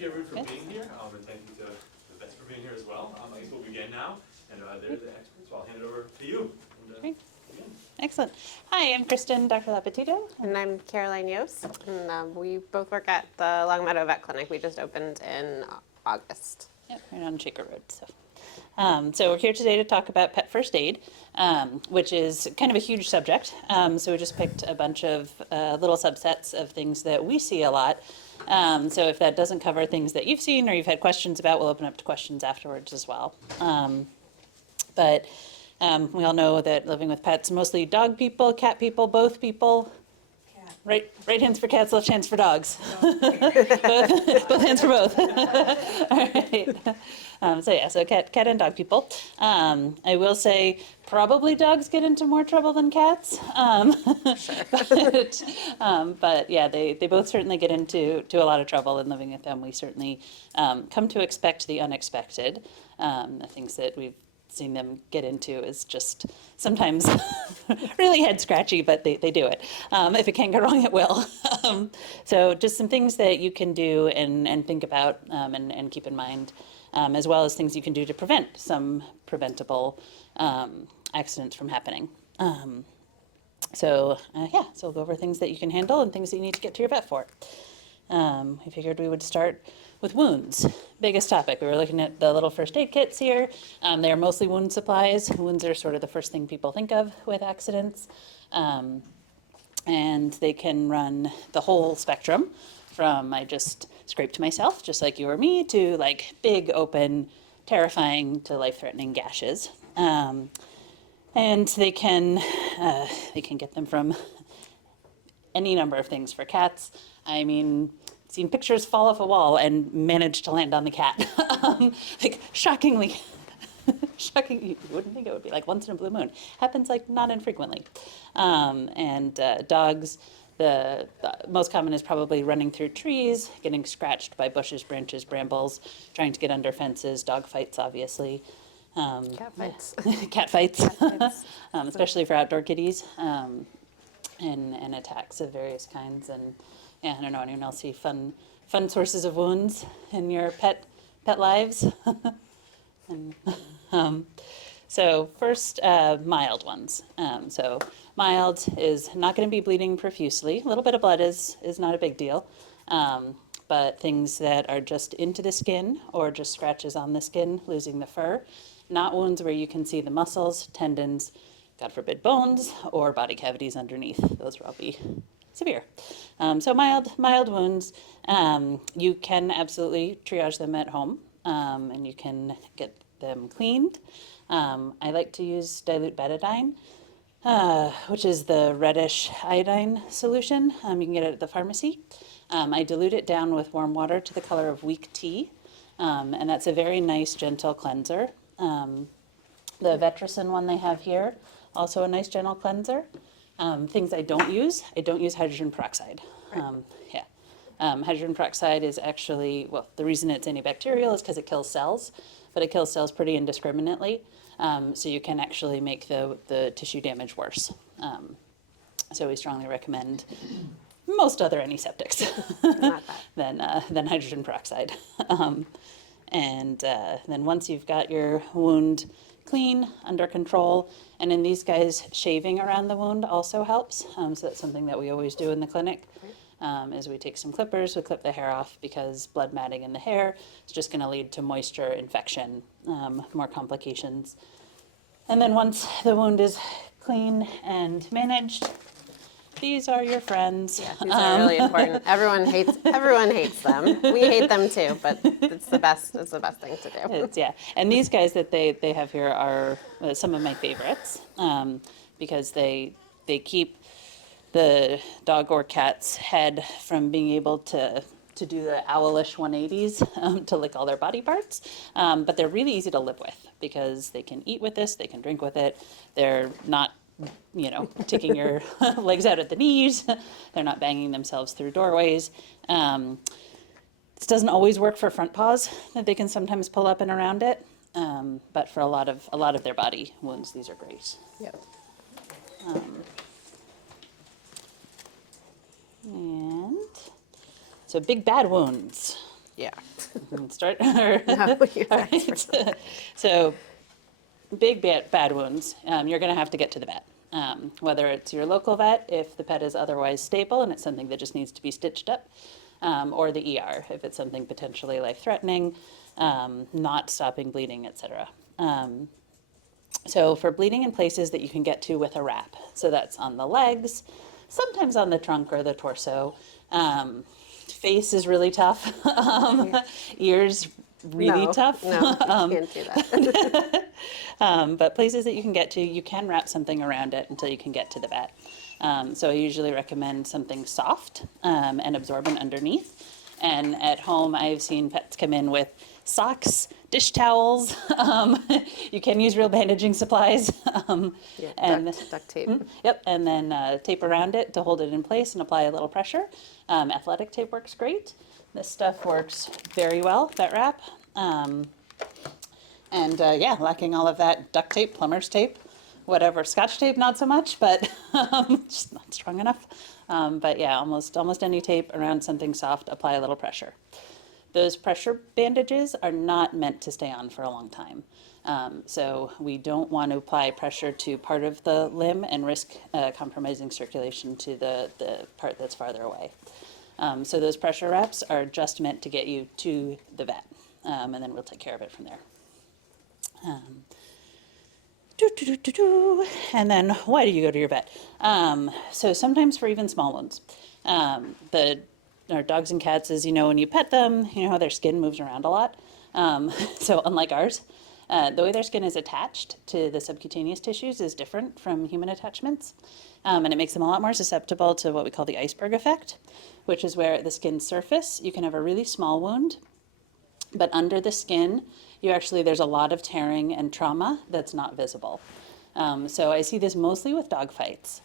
thank you everyone for being here, and thank you to the vets for being here as well. I guess we'll begin now, and they're the experts, so I'll hand it over to you. Great. Excellent. Hi, I'm Kristen, Dr. Lapetito. And I'm Caroline Yost, and we both work at the Longmeadow Vet Clinic. We just opened in August. Yep, right on Shaker Road. So we're here today to talk about pet first aid, which is kind of a huge subject. So we just picked a bunch of little subsets of things that we see a lot. So if that doesn't cover things that you've seen or you've had questions about, we'll open up to questions afterwards as well. But we all know that living with pets, mostly dog people, cat people, both people. Right hands for cats, left hands for dogs. both hands for both. All right. So cat and dog people. I will say probably dogs get into more trouble than cats. But yeah, they both certainly get into a lot of trouble in living with them. We certainly come to expect the unexpected. The things that we've seen them get into is just sometimes really head scratchy, but they do it. If it can go wrong, it will. So just some things that you can do and think about and keep in mind, as well as things you can do to prevent some preventable accidents from happening. So we'll go over things that you can handle and things that you need to get to your vet for. I figured we would start with wounds. Biggest topic. We were looking at the little first aid kits here. They are mostly wound supplies. Wounds are sort of the first thing people think of with accidents. And they can run the whole spectrum from I just scraped myself, just like you or me, to like big, open, terrifying to life-threatening gashes. And they can get them from any number of things. For cats, I mean, seen pictures fall off a wall and manage to land on the cat. Like shockingly, you wouldn't think it would be like once in a blue moon. Happens like not infrequently. And dogs, the most common is probably running through trees, getting scratched by bushes, branches, brambles, trying to get under fences, dog fights, obviously. Cat fights. Cat fights, especially for outdoor kitties, and attacks of various kinds. And yeah, I don't know, anyone else see fun sources of wounds in your pet lives? So first, mild ones. So mild is not going to be bleeding profusely. A little bit of blood is not a big deal. But things that are just into the skin or just scratches on the skin, losing the fur, not wounds where you can see the muscles, tendons, God forbid bones, or body cavities underneath. Those will all be severe. So mild wounds, you can absolutely triage them at home, and you can get them cleaned. I like to use dilute betadine, which is the reddish iodine solution. You can get it at the pharmacy. I dilute it down with warm water to the color of weak tea, and that's a very nice, gentle cleanser. The Vetricin one they have here, also a nice, gentle cleanser. Things I don't use hydrogen peroxide. Hydrogen peroxide is actually, well, the reason it's antibacterial is because it kills cells, but it kills cells pretty indiscriminately. So you can actually make the tissue damage worse. So we strongly recommend most other antiseptics than hydrogen peroxide. And then once you've got your wound clean, under control, and in these guys, shaving around the wound also helps. So that's something that we always do in the clinic. Is we take some clippers, we clip the hair off because blood matting in the hair is just going to lead to moisture, infection, more complications. And then once the wound is clean and managed, these are your friends. Yeah, these are really important. Everyone hates them. We hate them too, but it's the best thing to do. Yeah, and these guys that they have here are some of my favorites, because they keep the dog or cat's head from being able to do the owlish 180s, to lick all their body parts. But they're really easy to live with because they can eat with this, they can drink with it. They're not, taking your legs out at the knees. They're not banging themselves through doorways. This doesn't always work for front paws. They can sometimes pull up and around it. But for a lot of their body wounds, these are great. Yep. And so big bad wounds. Yeah. Start. No, you're All the expert. right. So big bad wounds, you're going to have to get to the vet. Whether it's your local vet, if the pet is otherwise stable and it's something that just needs to be stitched up, or the ER, if it's something potentially life-threatening, not stopping bleeding, etc. So for bleeding in places that you can get to with a wrap, so that's on the legs, sometimes on the trunk or the torso. Face is really tough. Ears really No, tough. No, you can't do that. But places that you can get to, you can wrap something around it until you can get to the vet. So I usually recommend something soft and absorbent underneath. And at home, I've seen pets come in with socks, dish towels. You can use real bandaging supplies. Yeah, and duct tape. Yep, and then tape around it to hold it in place and apply a little pressure. Athletic tape works great. This stuff works very well, vet wrap. Yeah, lacking all of that duct tape, plumber's tape, whatever. Scotch tape, not so much, but just not strong enough. But yeah, almost any tape around something soft, apply a little pressure. Those pressure bandages are not meant to stay on for a long time. So we don't want to apply pressure to part of the limb and risk compromising circulation to the part that's farther away. So those pressure wraps are just meant to get you to the vet, and then we'll take care of it from there. And then why do you go to your vet? So sometimes for even small ones. Our dogs and cats, as you know, when you pet them, you know how their skin moves around a lot. So unlike ours, the way their skin is attached to the subcutaneous tissues is different from human attachments. And it makes them a lot more susceptible to what we call the iceberg effect, which is where at the skin surface, you can have a really small wound, but under the skin, there's a lot of tearing and trauma that's not visible. So I see this mostly with dog fights,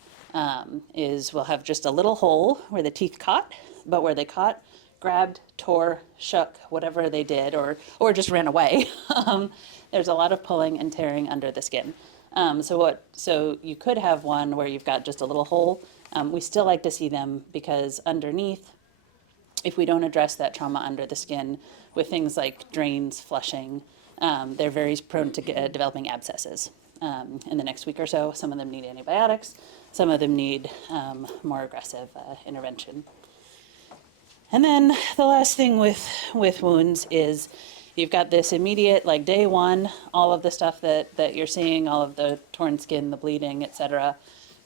is we'll have just a little hole where the teeth caught, but where they caught, grabbed, tore, shook, whatever they did, or just ran away. There's a lot of pulling and tearing under the skin. So you could have one where you've got just a little hole. We still like to see them because underneath, if we don't address that trauma under the skin with things like drains, flushing, they're very prone to developing abscesses in the next week or so. Some of them need antibiotics. Some of them need more aggressive intervention. And then the last thing with wounds is you've got this immediate, like day one, all of the stuff that you're seeing, all of the torn skin, the bleeding, etc.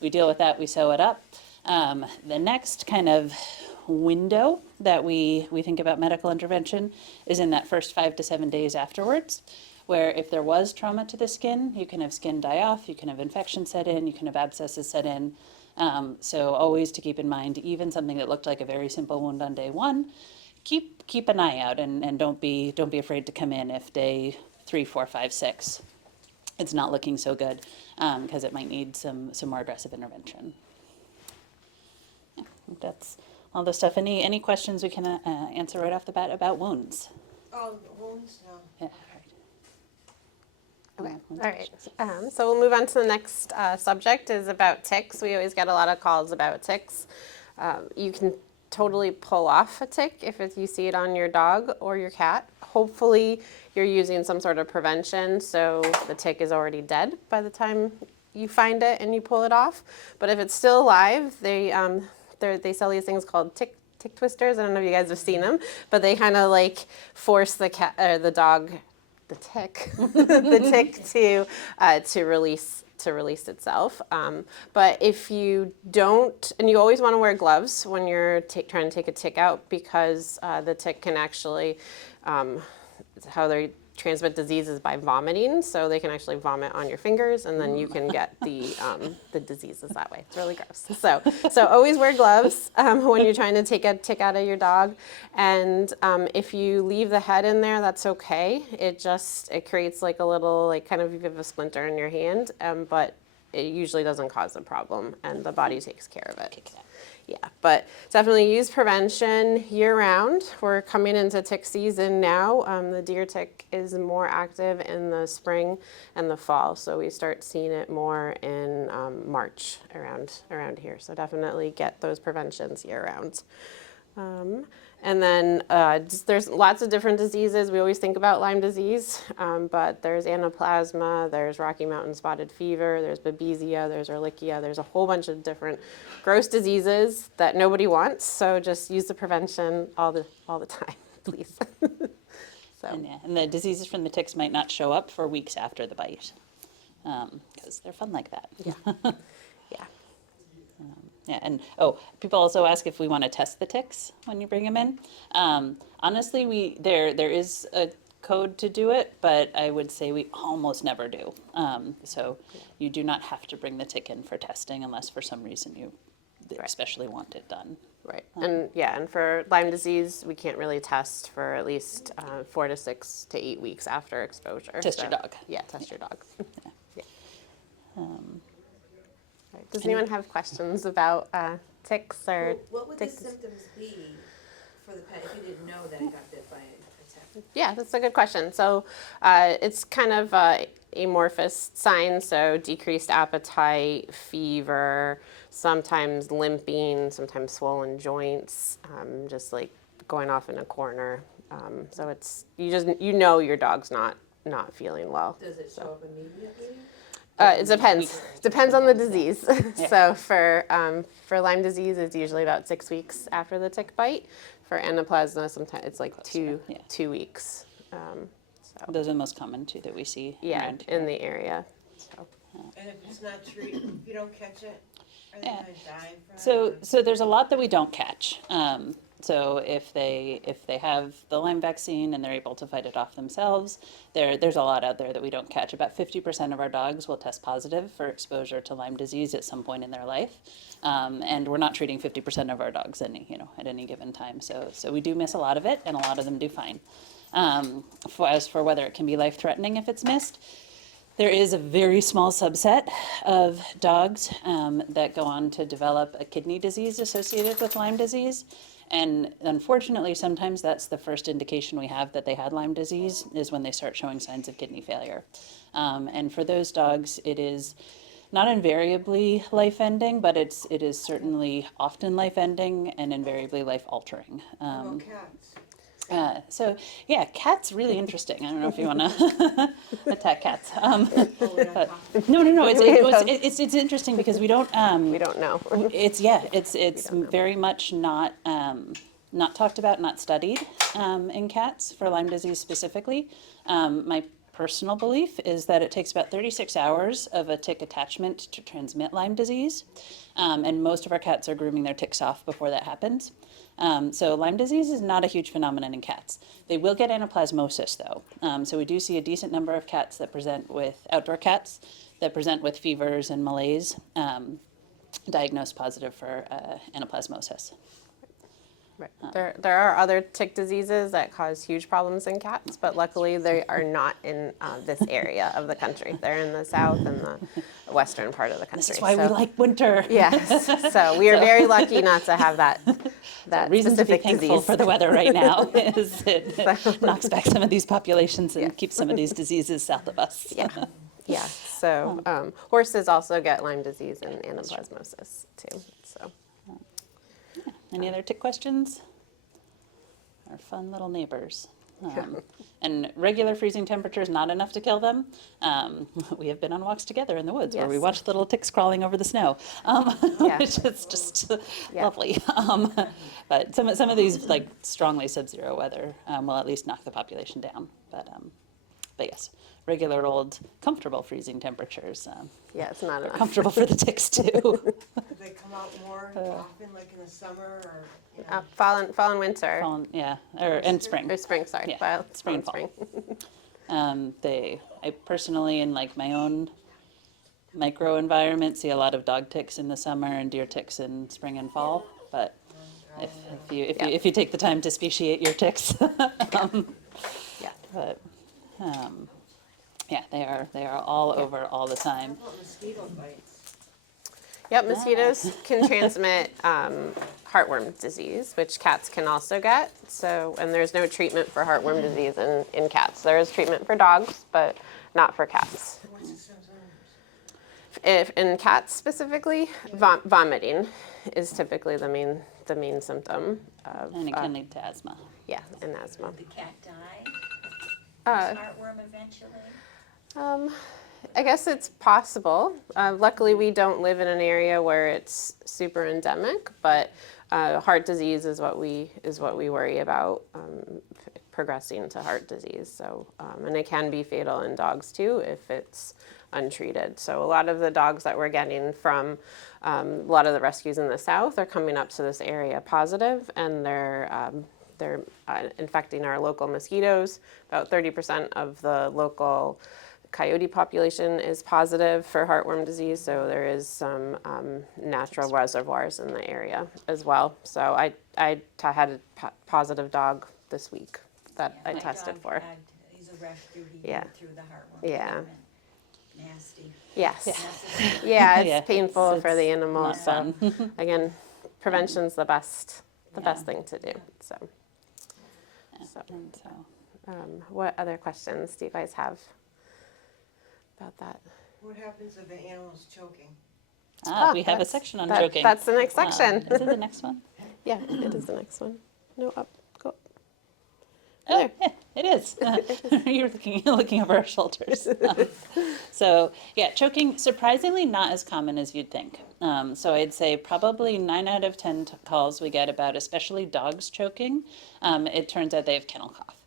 We deal with that, we sew it up. The next kind of window that we think about medical intervention is in that first 5 to 7 days afterwards, where if there was trauma to the skin, you can have skin die off, you can have infection set in, you can have abscesses set in. So always to keep in mind, even something that looked like a very simple wound on day one, keep an eye out and don't be afraid to come in if day 3, 4, 5, 6 it's not looking so good, because it might need some more aggressive intervention. Yeah, I think that's all the stuff. Any questions we can answer right off the bat about wounds? Oh, the wounds, no. Yeah. Okay. Wounds All right. questions. So we'll move on to the next subject is about ticks. We always get a lot of calls about ticks. You can totally pull off a tick if you see it on your dog or your cat. Hopefully you're using some sort of prevention so the tick is already dead by the time you find it and you pull it off. But if it's still alive, they sell these things called tick twisters. I don't know if you guys have seen them, but they kind of like force the cat or the dog, the tick, the tick to release itself. But if you don't, and you always want to wear gloves when you're trying to take a tick out, because the tick can actually, how they transmit diseases by vomiting. So they can actually vomit on your fingers, and then you can get the diseases that way. It's really gross. So always wear gloves when you're trying to take a tick out of your dog. And if you leave the head in there, that's okay. It creates like a little, like kind of, you have a splinter in your hand, but it usually doesn't cause a problem, and the body takes care of it. Yeah, but definitely use prevention year-round. We're coming into tick season now. The deer tick is more active in the spring and the fall, so we start seeing it more in March around here. So definitely get those preventions year-round. And then there's lots of different diseases. We always think about Lyme disease, but there's anaplasma, there's Rocky Mountain spotted fever, there's babesia, there's Ehrlichia. There's a whole bunch of different gross diseases that nobody wants. So just use the prevention all the time, please. And, yeah, and the diseases from the ticks might not show up for weeks after the bite, because they're fun like that. Yeah. Yeah. Yeah, and people also ask if we want to test the ticks when you bring them in. Honestly, there is a code to do it, but I would say we almost never do. So you do not have to bring the tick in for testing unless for some reason you especially want it done. Right. And for Lyme disease, we can't really test for at least 4 to 6 to 8 weeks after exposure. Test your dog. Yeah, test your dog. Yeah. Right. Does anyone have questions about ticks or What would the ticks? symptoms be for the pet if you didn't know that it got bit by a tick? Yeah, that's a good question. So it's kind of amorphous signs, so decreased appetite, fever, sometimes limping, sometimes swollen joints, just like going off in a corner. So it's you know your dog's not feeling well. Does it show up immediately? It depends. Depends on the disease. So for Lyme disease, it's usually about 6 weeks after the tick bite. For anaplasma, sometimes it's like two weeks. So Those are the most common too that we see. yeah, around here. in the area. So. And if it's not treated, if you don't catch it, are they Yeah. gonna die from it? So there's a lot that we don't catch. So if they have the Lyme vaccine and they're able to fight it off themselves, there's a lot out there that we don't catch. About 50% of our dogs will test positive for exposure to Lyme disease at some point in their life, and we're not treating 50% of our dogs at any given time. So we do miss a lot of it, and a lot of them do fine. As for whether it can be life-threatening if it's missed, there is a very small subset of dogs that go on to develop a kidney disease associated with Lyme disease. And unfortunately, sometimes that's the first indication we have that they had Lyme disease is when they start showing signs of kidney failure. And for those dogs, it is not invariably life-ending, but it is certainly often life-ending and invariably life-altering. How about cats? So yeah, cats really interesting. I don't know if you want to attack cats. Oh, we're not talking. No. It's interesting because we don't. We don't know. It's very much not talked about, not studied in cats for Lyme disease specifically. My personal belief is that it takes about 36 hours of a tick attachment to transmit Lyme disease, and most of our cats are grooming their ticks off before that happens. So Lyme disease is not a huge phenomenon in cats. They will get anaplasmosis though. So we do see a decent number of cats that present with, outdoor cats, that present with fevers and malaise, diagnosed positive for anaplasmosis. Right. There are other tick diseases that cause huge problems in cats, but luckily they are not in this area of the country. They're in the south and the western part of the country. This is why we like winter. Yes. So we are very lucky not to have that Reason to be specific thankful disease. for the weather right now is it knocks back some of these populations and keeps some of these diseases south of us. Yeah. Yeah. So horses also get Lyme disease and anaplasmosis too. So. Any other tick questions? Our fun little neighbors. And regular freezing temperature is not enough to kill them. We have been on walks together in the woods where we Yes. watched little ticks crawling over the snow, Yeah. which is just Yeah. lovely. But some of these like strongly sub-zero weather will at least knock the population down. But yes, regular old comfortable freezing temperatures Yeah, it's not are enough. comfortable for the ticks too. Do they come out more often, like in the summer or, you know? Fall and winter. And spring. Or spring, sorry. Yeah, Fall spring and and fall. I personally, in like my own micro environment, see a lot of dog ticks in the summer and deer ticks in spring and fall. But if you take the time to speciate your ticks, Yeah. but yeah, they are all over all the How time. about mosquito bites? Yep, mosquitoes can transmit heartworm disease, which cats can also get. So, and there's no treatment for heartworm disease in cats. There is treatment for dogs, but not for cats. What's the symptoms? If in cats specifically, vomiting is typically the main symptom of And it can lead to asthma. yeah, and asthma. Would the cat die? Uh, Heartworm eventually? I guess it's possible. Luckily, we don't live in an area where it's super endemic, but heart disease is what we worry about, progressing to heart disease. So, and it can be fatal in dogs too if it's untreated. So a lot of the dogs that we're getting from a lot of the rescues in the south are coming up to this area positive, and they're infecting our local mosquitoes. About 30% of the local coyote population is positive for heartworm disease, so there is some natural reservoirs in the area as well. So I had a positive dog this week that Yeah, I my tested dog for. he's a rescue, he Yeah. went through the heartworm Yeah. treatment. Nasty. Yes. Necessary. Yeah, it's Yeah, painful for the it's animal. not So fun. again, prevention's the best Yeah. thing to do. So, And so, what other questions do you guys have about that? What happens if an animal's choking? we have a That's- section on that- choking. That's the next section. Is it the next one? Yeah, it is the next one. No, up, go. Oh, There. yeah, it is. You're looking over our shoulders. So yeah, choking, surprisingly not as common as you'd think. So I'd say probably 9 out of 10 calls we get about especially dogs choking. It turns out they have kennel cough.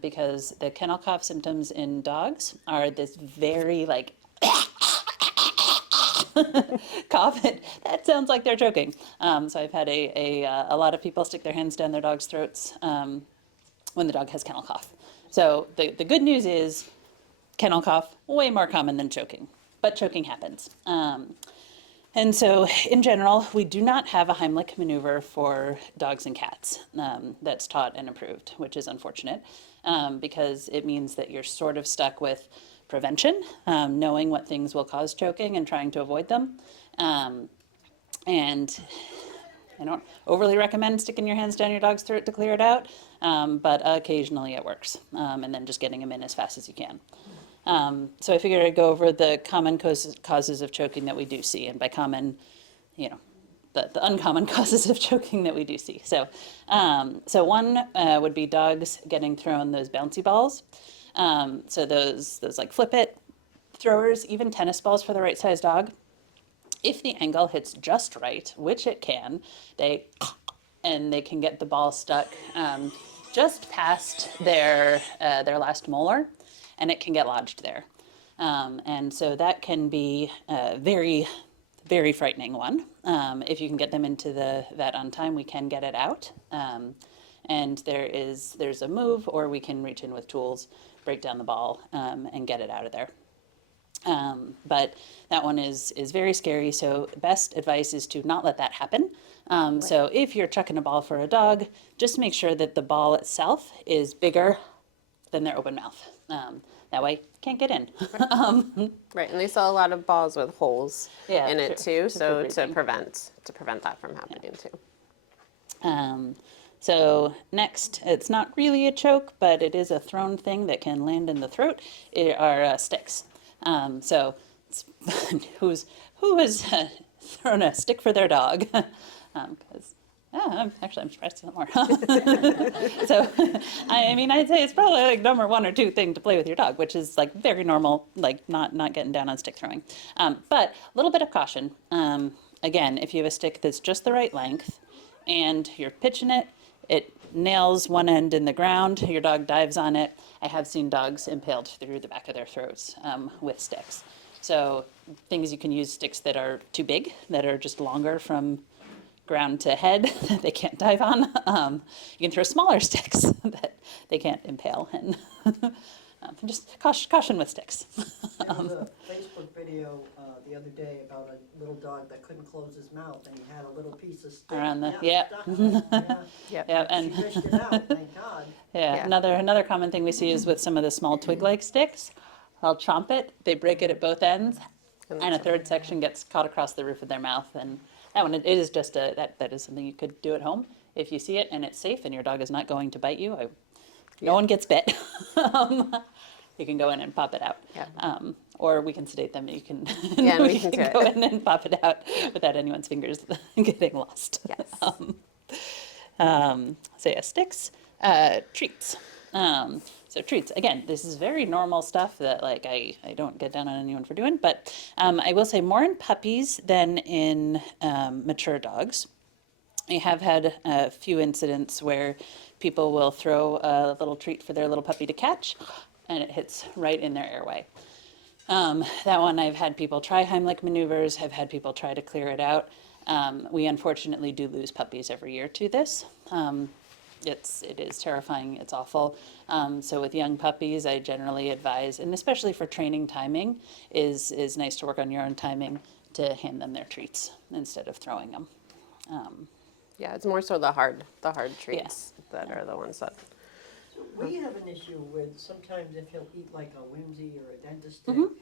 Because the kennel cough symptoms in dogs are this very like cough. That sounds like they're choking. So I've had a lot of people stick their hands down their dog's throats when the dog has kennel cough. So the good news is kennel cough, way more common than choking, but choking happens. And so in general, we do not have a Heimlich maneuver for dogs and cats that's taught and approved, which is unfortunate because it means that you're sort of stuck with prevention, knowing what things will cause choking and trying to avoid them. And I don't overly recommend sticking your hands down your dog's throat to clear it out, but occasionally it works, and then just getting them in as fast as you can. So I figured I'd go over the common causes of choking that we do see, and by common, the uncommon causes of choking that we do see. So, so one would be dogs getting thrown those bouncy balls. So those like flip it throwers, even tennis balls for the right size dog. If the angle hits just right, which it can, they can get the ball stuck just past their last molar, and it can get lodged there. And so that can be a very, very frightening one. If you can get them into the vet on time, we can get it out. And there's a move, or we can reach in with tools, break down the ball, and get it out of there. But that one is very scary. So best advice is to not let that happen. So if you're chucking a ball for a dog, just make sure that the ball itself is bigger than their open mouth. That way, can't get in. Right, and they sell a lot of balls with holes Yeah, in it too, just for so breathing. to prevent that from happening too. So next, it's not really a choke, but it is a thrown thing that can land in the throat, are sticks. So who has thrown a stick for their dog? Because I'm surprised to know more. So, I mean, I'd say it's probably like number 1 or 2 thing to play with your dog, which is like very normal, like not getting down on stick throwing. But a little bit of caution. Again, if you have a stick that's just the right length and you're pitching it, it nails one end in the ground, your dog dives on it. I have seen dogs impaled through the back of their throats with sticks. So things you can use sticks that are too big, that are just longer from ground to head that they can't dive on. You can throw smaller sticks that they can't impale, and just caution with sticks. There was a Facebook video the other day about a little dog that couldn't close his mouth, and he had a little piece of stick. Around the- stuck yeah. in it, yeah. Yep. Yeah, She and fished it out, thank God. yeah, Yeah. another common thing we see is with some of the small twig-like sticks. They'll chomp it, they break it at both ends, and a third section gets caught across the roof of their mouth. And that one, it is just that is something you could do at home if you see it and it's safe and your dog is not going to bite you. No one gets bit. You can go in and pop it out. Yeah. Or we can sedate them, and you can, Yeah, and we we can can do go it. in and pop it out without anyone's fingers getting lost. Yes. So yeah, sticks, treats. So treats, again, this is very normal stuff that like I don't get down on anyone for doing, but I will say more in puppies than in mature dogs. I have had a few incidents where people will throw a little treat for their little puppy to catch, and it hits right in their airway. That one I've had people try Heimlich maneuvers, have had people try to clear it out. We unfortunately do lose puppies every year to this. It is terrifying, it's awful. So with young puppies, I generally advise, and especially for training timing, is nice to work on your own timing to hand them their treats instead of throwing them. Yeah, it's more so the hard treats that are the ones that. We have an issue with sometimes if he'll eat like a whimsy or a dentist Mm-hmm. stick,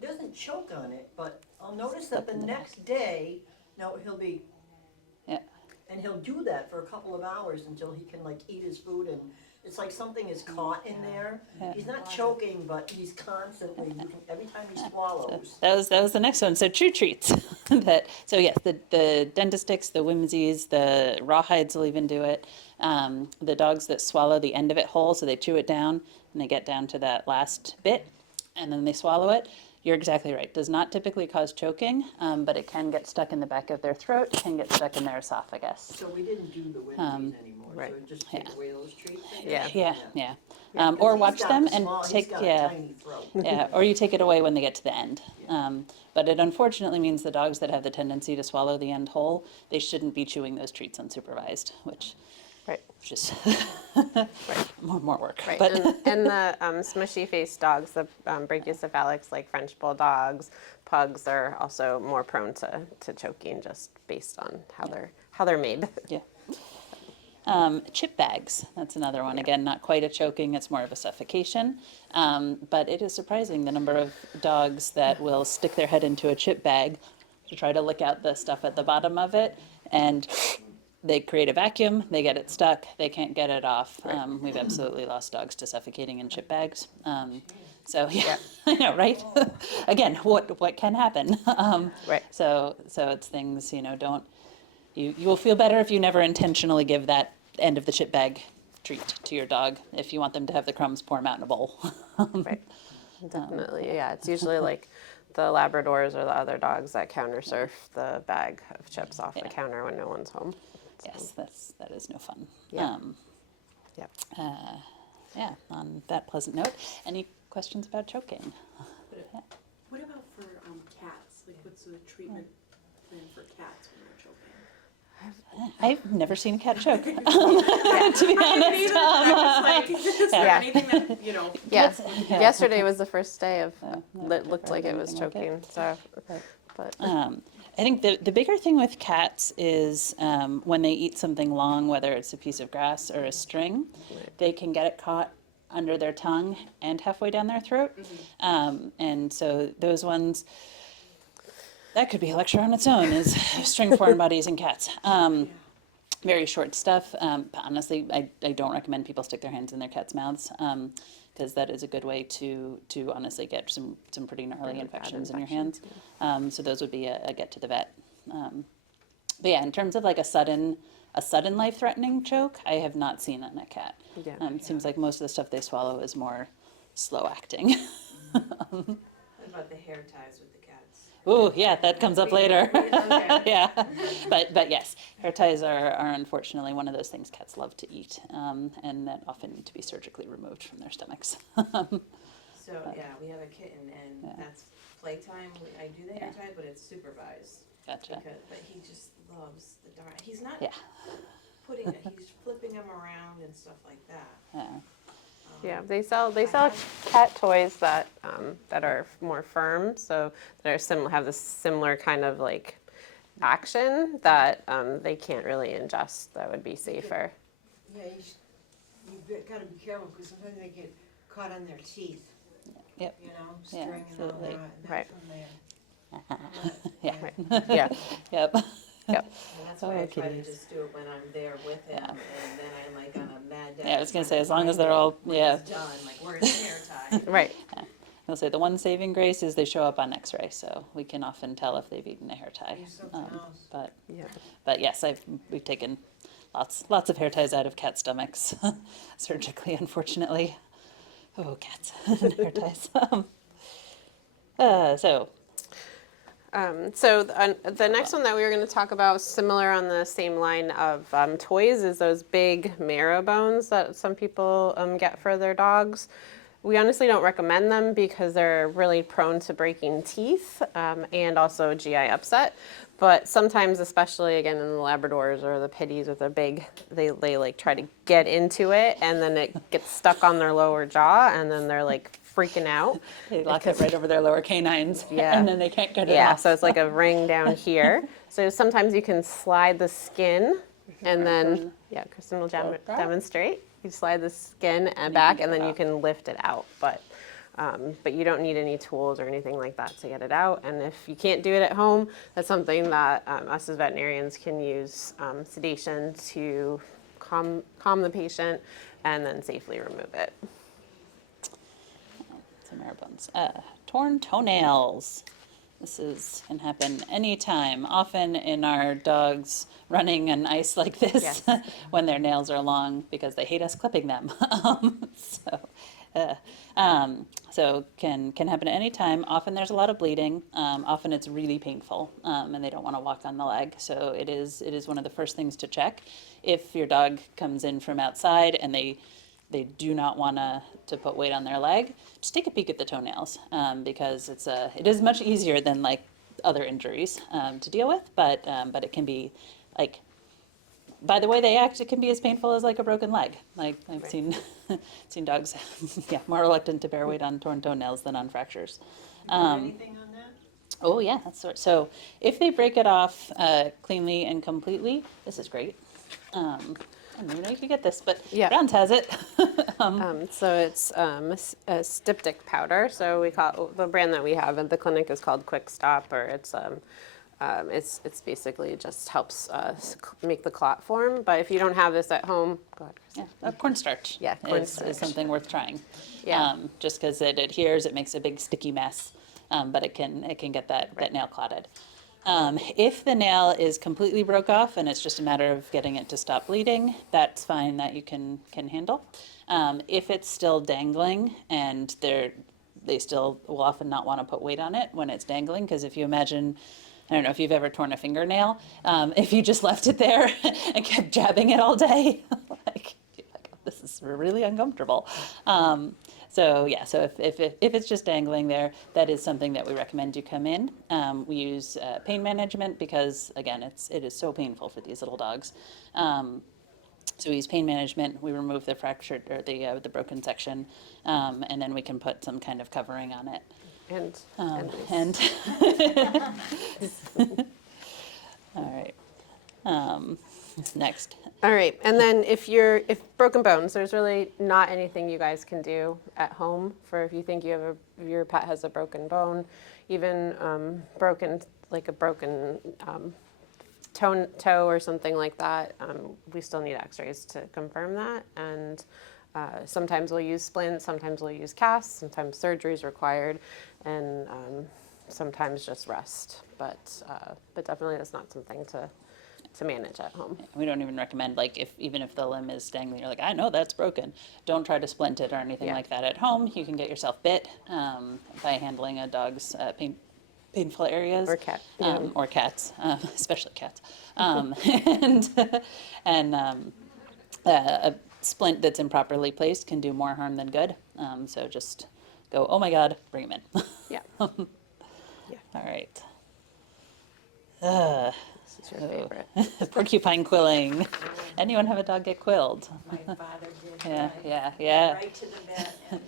he doesn't choke on it, but I'll notice that Stuck the in the next day, no, he'll be, Yeah. and he'll do that for a couple of hours until he can like eat his food, and it's like something is caught in there. Yeah. He's not choking, but he's constantly, every time he swallows. That was the next one. So true treats. So yes, the dentistics, the whimsies, the rawhides will even do it. The dogs that swallow the end of it whole, so they chew it down and they get down to that last bit, and then they swallow it. You're exactly right. Does not typically cause choking, but it can get stuck in the back of their throat, can get stuck in their esophagus. So we didn't do the whimsies anymore, so right. just take away those treats, I Yeah. guess? Yeah. Yeah, Or 'cause he's watch got them the and small- he's take got a yeah. tiny throat. Yeah, or you take it away when they get to the end. But it unfortunately means the dogs that have the tendency to swallow the end whole, they shouldn't be chewing those treats unsupervised, which Right. is more work. Right, But and the smushy face dogs, the brachycephalics, like French bulldogs, pugs, are also more prone to choking just based on how they're made. yeah. Chip bags, that's another one. Again, not quite a choking, it's more of a suffocation. But it is surprising the number of dogs that will stick their head into a chip bag to try to lick out the stuff at the bottom of it, and they create a vacuum, they get it stuck, they can't get it off. We've absolutely lost dogs to suffocating in chip bags. So yeah, I know, right? Again, what can happen? Right. So it's things, don't. You will feel better if you never intentionally give that end of the chip bag treat to your dog. If you want them to have the crumbs, pour them out in a bowl. Right. Definitely, yeah. It's usually like the Labradors or the other dogs that counter surf the bag of chips off the Yeah. counter when no one's home. Yes, that is no fun. Yeah. Yep. Yeah, on that pleasant note, any questions about choking? What about for cats? Like, what's the treatment plan for cats when they're choking? I've never seen a cat choke, to be honest. Is there Yeah. anything that, Yeah. Yeah. Yesterday was the first day of never it looked like it was anything like choking. So, but I think the bigger thing with cats is when they eat something long, whether it's a piece of grass or a string, they can get it caught under their tongue and halfway down their throat. And so those ones, that could be a lecture on its own, is string foreign bodies in cats. Very short stuff. Honestly, I don't recommend people stick their hands in their cats' mouths, because that is a good way to honestly get some pretty gnarly Really bad infections in your infections, hands. So those would be a get to the vet. But yeah, in terms of like a sudden life-threatening choke, I have not seen that in a cat. Yeah. It seems like most of the stuff they swallow is more slow acting. What about the hair ties with the cats? Ooh, yeah, that comes up later. Okay. Yeah, but yes, hair ties are unfortunately one of those things cats love to eat, and that often need to be surgically removed from their stomachs. So, yeah, we have a kitten and that's playtime. I do the hair tie, but it's supervised. Gotcha. But he just loves the darn, he's not Yeah. he's flipping them around and stuff like that. Yeah. yeah, they sell cat toys that are more firm, so that are have this similar kind of like action that they can't really ingest. That would be safer. Yeah, you've got to be careful because sometimes they get caught on their teeth, Yep. you know, Yeah, string and all absolutely. that. And that's Right. when they- Yeah. Right. Yeah. Yep. Yep. And that's why I try to kitties. just do it when I'm there with him, and then I'm like on a mad dash. Yeah, I was gonna trying say, to as long as find they're it all- when yeah. it's done, like, where's the hair tie? Right. He'll say the one saving grace is they show up on X-ray, so we can often tell if they've eaten a hair tie. Use something else. But Yeah. but yes, we've taken lots of hair ties out of cat stomachs surgically, unfortunately. Oh, cats and hair ties. So So the next one that we were going to talk about, similar on the same line of toys, is those big marrow bones that some people get for their dogs. We honestly don't recommend them because they're really prone to breaking teeth and also GI upset. But sometimes, especially again in the Labradors or the Pitties with their big, they like try to get into it and then it gets stuck on their lower jaw and then they're like freaking out. they lock it right over their lower canines, Yeah. and then they can't get it Yeah, off. so it's like a ring down here. So sometimes you can slide the skin and then, yeah, Kristen will demonstrate. You slide the skin and back and then you can lift it out. But you don't need any tools or anything like that to get it out. And if you can't do it at home, that's something that us as veterinarians can use sedation to calm the patient and then safely remove it. Some marrow bones. Torn toenails. This can happen anytime, often in our dogs running on ice like this Yes. when their nails are long because they hate us clipping them. So can happen at any time. Often there's a lot of bleeding. Often it's really painful, and they don't want to walk on the leg. So it is one of the first things to check. If your dog comes in from outside and they do not want to put weight on their leg, just take a peek at the toenails, because it is much easier than like other injuries to deal with, but it can be like, by the way they act, it can be as painful as like a broken leg. Like I've seen dogs, more reluctant to bear weight on torn toenails than on fractures. Anything on that? Oh yeah, so if they break it off cleanly and completely, this is great. I didn't even know you could get this, but Yeah. Brown's has it. So it's a styptic powder. So we call the brand that we have at the clinic is called Quick Stop, or it's basically just helps make the clot form. But if you don't have this at home, go ahead, Kristen. Cornstarch. Yeah, cornstarch. Is something worth trying. Yeah. Just because it adheres, it makes a big sticky mess, but it can get that nail clotted. If the nail is completely broke off and it's just a matter of getting it to stop bleeding, that's fine, that you can handle. If it's still dangling and they still will often not want to put weight on it when it's dangling, because if you imagine, I don't know if you've ever torn a fingernail, if you just left it there and kept jabbing it all day, like this is really uncomfortable. So if it's just dangling there, that is something that we recommend you come in. We use pain management because again, it is so painful for these little dogs. So we use pain management. We remove the fractured or the broken section, and then we can put some kind of covering on it. And All right. Next. all right, and then if broken bones, there's really not anything you guys can do at home for if you think your pet has a broken bone, even broken toe or something like that. We still need X-rays to confirm that, and sometimes we'll use splints, sometimes we'll use casts, sometimes surgery is required, and sometimes just rest. But definitely that's not something to manage at home. We don't even recommend, like, even if the limb is dangling, you're like, I know that's broken. Don't try to splint it or anything Yeah. like that at home. You can get yourself bit by handling a dog's painful areas. Or cat. Yeah. Or cats, especially cats. A splint that's improperly placed can do more harm than good. So just go, oh my God, bring him in. Yeah. All right. This is your favorite. Porcupine quilling. Anyone have a dog get quilled? My father did. Yeah. Right to the vet and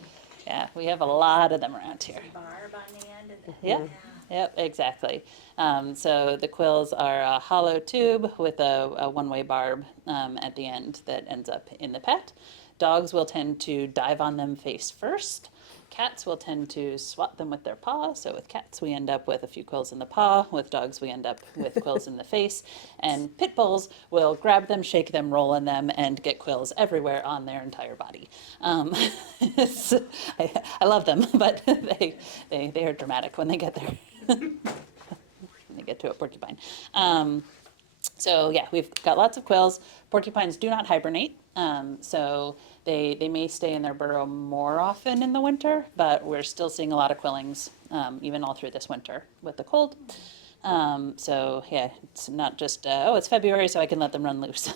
Yeah, we have a lot of them around here. barb on the end of the. Yep, yep, exactly. So the quills are a hollow tube with a one-way barb at the end that ends up in the pet. Dogs will tend to dive on them face first. Cats will tend to swat them with their paw. So with cats, we end up with a few quills in the paw. With dogs, we end up with quills in the face. And pit bulls will grab them, shake them, roll in them, and get quills everywhere on their entire body. I love them, but they are dramatic when they get there. When they get to a porcupine. So yeah, we've got lots of quills. Porcupines do not hibernate, so they may stay in their burrow more often in the winter, but we're still seeing a lot of quillings, even all through this winter with the cold. So yeah, it's not just, oh, it's February, so I can let them run loose.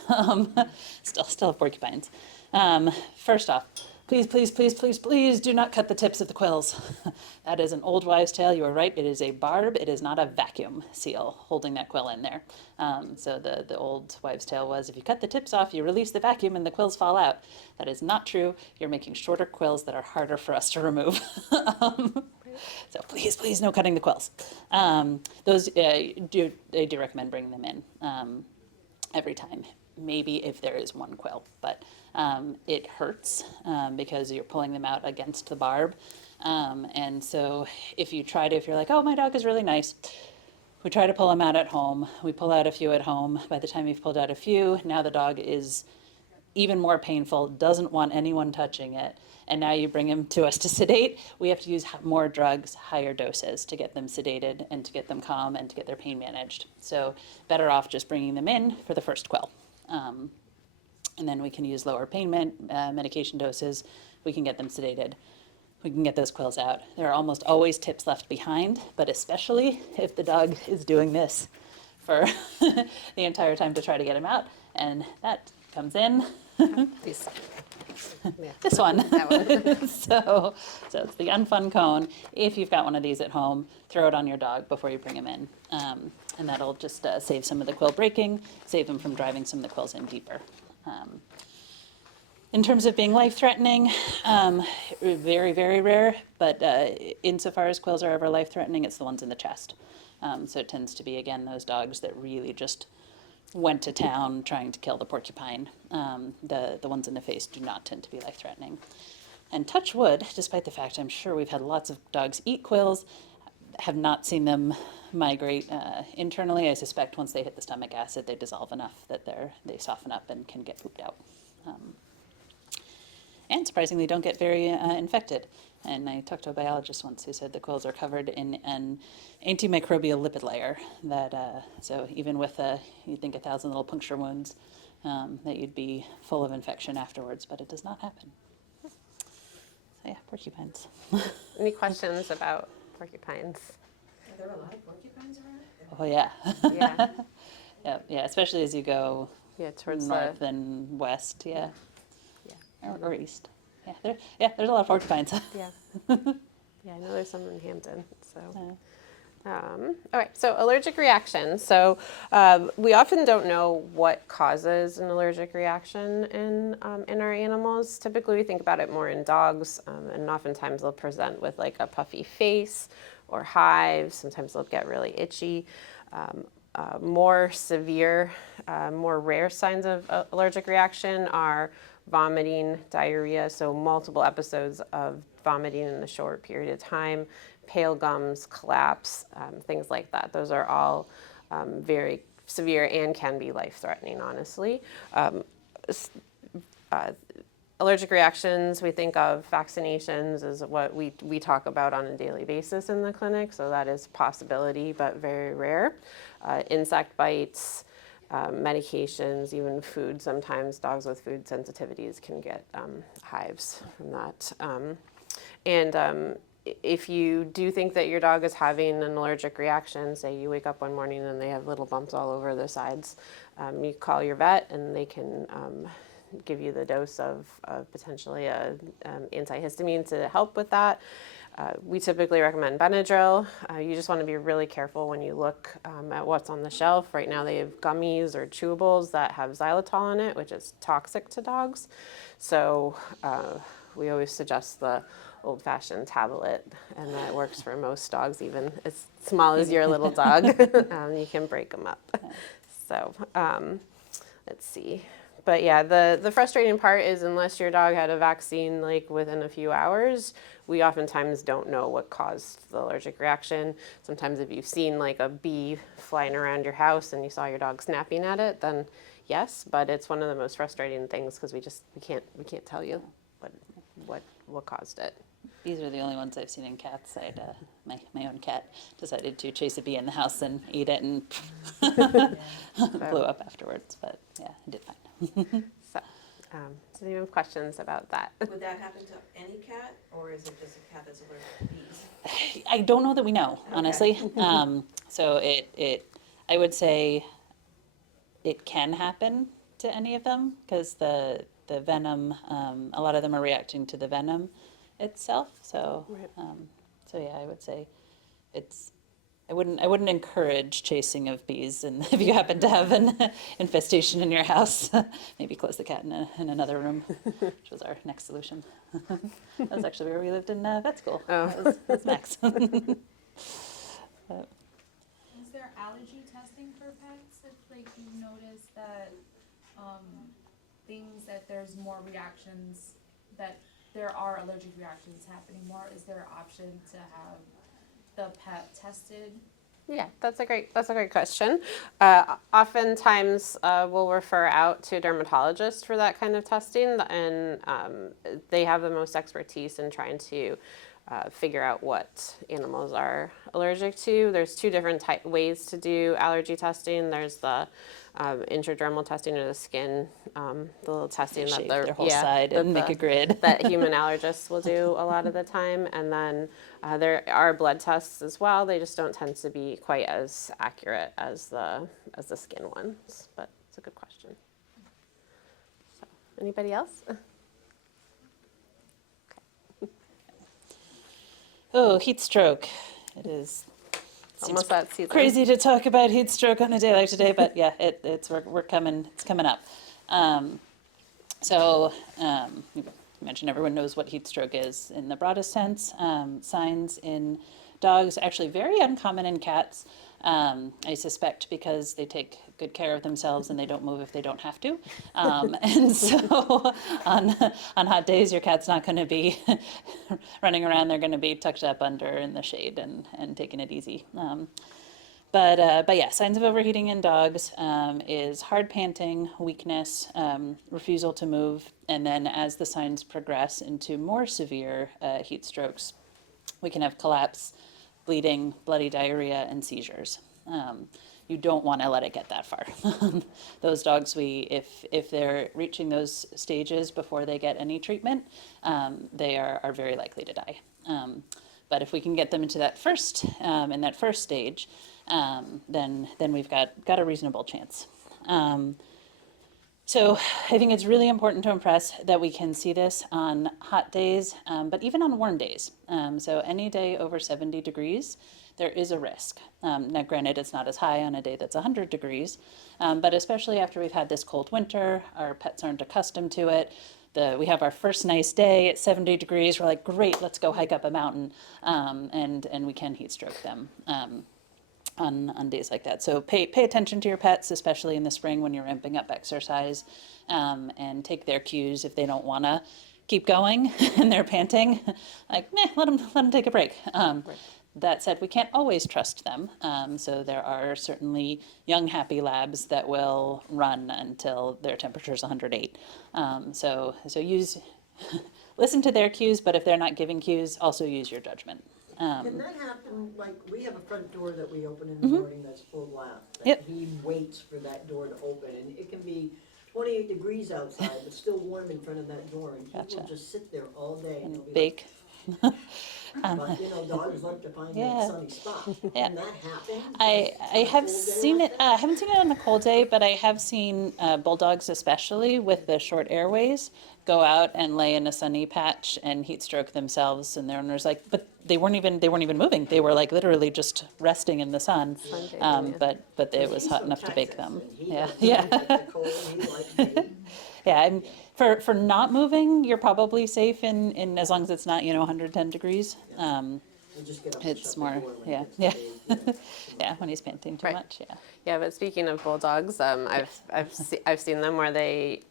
Still have porcupines. First off, please, please, please, please, please do not cut the tips of the quills. That is an old wives' tale. You are right. It is a barb. It is not a vacuum seal holding that quill in there. So the old wives' tale was, if you cut the tips off, you release the vacuum and the quills fall out. That is not true. You're making shorter quills that are harder for us to remove. So please, please, no cutting the quills. Those they do recommend bringing them in every time. Maybe if there is one quill, but it hurts because you're pulling them out against the barb. And so if you're like, oh, my dog is really nice, we try to pull him out at home. We pull out a few at home. By the time you've pulled out a few, now the dog is even more painful, doesn't want anyone touching it. And now you bring him to us to sedate. We have to use more drugs, higher doses to get them sedated and to get them calm and to get their pain managed. So better off just bringing them in for the first quill. And then we can use lower pain medication doses. We can get them sedated. We can get those quills out. There are almost always tips left behind, but especially if the dog is doing this for the entire time to try to get him out. And that comes in. Please. Yeah. This one. That one. So it's the unfun cone. If you've got one of these at home, throw it on your dog before you bring him in. And that'll just save some of the quill breaking, save them from driving some of the quills in deeper. In terms of being life-threatening, very, very rare, but insofar as quills are ever life-threatening, it's the ones in the chest. So it tends to be, again, those dogs that really just went to town trying to kill the porcupine. The ones in the face do not tend to be life-threatening. And touch wood, despite the fact I'm sure we've had lots of dogs eat quills, have not seen them migrate internally. I suspect once they hit the stomach acid, they dissolve enough that they soften up and can get pooped out. And surprisingly don't get very infected. And I talked to a biologist once who said the quills are covered in an antimicrobial lipid layer that, so even with, you'd think 1,000 little puncture wounds, that you'd be full of infection afterwards, but it does not happen. So yeah, porcupines. Any questions about porcupines? Are there a lot of porcupines around? Oh yeah. Yeah, Yeah, especially as you go yeah, towards north the, and west, yeah. Yeah. Or east. Yeah, there's a lot of porcupines. yeah. Yeah, I know there's some in Hampton, so. All right, so allergic reactions. So we often don't know what causes an allergic reaction in our animals. Typically we think about it more in dogs, and oftentimes they'll present with like a puffy face or hives. Sometimes they'll get really itchy. More severe, more rare signs of allergic reaction are vomiting, diarrhea, so multiple episodes of vomiting in a short period of time, pale gums, collapse, things like that. Those are all very severe and can be life-threatening, honestly. Allergic reactions, we think of vaccinations as what we talk about on a daily basis in the clinic, so that is a possibility, but very rare. Insect bites, medications, even food. Sometimes dogs with food sensitivities can get hives from that. If you do think that your dog is having an allergic reaction, say you wake up one morning and they have little bumps all over their sides, you call your vet and they can give you the dose of potentially a antihistamine to help with that. We typically recommend Benadryl. You just want to be really careful when you look at what's on the shelf. Right now they have gummies or chewables that have xylitol in it, which is toxic to dogs. So we always suggest the old-fashioned tablet, and that works for most dogs, even as small as your little dog. You can break them up. So let's see. But yeah, the frustrating part is unless your dog had a vaccine like within a few hours, we oftentimes don't know what caused the allergic reaction. Sometimes if you've seen like a bee flying around your house and you saw your dog snapping at it, then yes, but it's one of the most frustrating things because we can't tell you what caused it. These are the only ones I've seen in cats. My own cat decided to chase a bee in the house and eat it and blew up afterwards. But yeah, I did fine. So, do you have questions about that? Would that happen to any cat, or is it just a cat that's allergic to bees? I don't know that we know, honestly. So I would say it can happen to any of them because the venom, a lot of them are reacting to the venom itself. So, so yeah, I would say I wouldn't encourage chasing of bees, and if you happen to have an infestation in your house, maybe close the cat in another room, which was our next solution. That was actually where we lived in vet school. Oh. That was Max. Is there allergy testing for pets if like you notice that things that there's more reactions, that there are allergic reactions happening more? Is there an option to have the pet tested? Yeah, that's a great question. Oftentimes, we'll refer out to a dermatologist for that kind of testing, and they have the most expertise in trying to figure out what animals are allergic to. There's two different ways to do allergy testing. There's the intradermal testing of the skin, the little testing Shape that their whole side and make a grid. that human allergists will do a lot of the time. And then there are blood tests as well. They just don't tend to be quite as accurate as the skin ones. But it's a good question. So, anybody else? Oh, heat stroke. It is. Seems Almost that season. crazy to talk about heat stroke on a day like today, but yeah, we're coming. It's coming up. You mentioned everyone knows what heat stroke is in the broadest sense. Signs in dogs, actually very uncommon in cats. I suspect because they take good care of themselves and they don't move if they don't have to. And so on hot days, your cat's not going to be running around. They're going to be tucked up under in the shade and taking it easy. But yeah, signs of overheating in dogs is hard panting, weakness, refusal to move, and then as the signs progress into more severe heat strokes, we can have collapse, bleeding, bloody diarrhea, and seizures. You don't want to let it get that far. Those dogs, if they're reaching those stages before they get any treatment, they are very likely to die. But if we can get them into that first stage, then we've got a reasonable chance. So I think it's really important to impress that we can see this on hot days, but even on warm days. So any day over 70 degrees, there is a risk. Now, granted, it's not as high on a day that's 100 degrees, but especially after we've had this cold winter, our pets aren't accustomed to it. We have our first nice day at 70 degrees. We're like, great, let's go hike up a mountain, and we can heat stroke them. On days like that. So pay attention to your pets, especially in the spring when you're ramping up exercise, and take their cues if they don't want to keep going and they're panting. Like, let them take a break. That said, we can't always trust them. So there are certainly young, happy labs that will run until their temperature is 108. So listen to their cues, but if they're not giving cues, also use your judgment. Can that happen, like, we have a front door that we open in the morning that's full glass. Yep. He waits for that door to open, and it can be 28 degrees outside, but still warm in front of that door, and he Gotcha. will just sit there all day. And he'll be Bake. Like, but, dogs love to find Yeah. that sunny spot. Yeah. Can that happen? I have seen it. I haven't seen it on a cold day, but I have seen bulldogs, especially with the short airways, go out and lay in a sunny patch and heat stroke themselves. And their owner's like, but they weren't even moving. They were like literally just resting in the sun. But it was He's hot from enough to bake Texas, them. and he Yeah, doesn't yeah. like the cold, he likes heat. Yeah, and for not moving, you're probably safe in as long as it's not 110 degrees. You just get up and It's shut the more, door when yeah, it yeah. gets big, Yeah, when he's panting too Right. much, yeah. Yeah, but speaking of bulldogs, I've seen them where they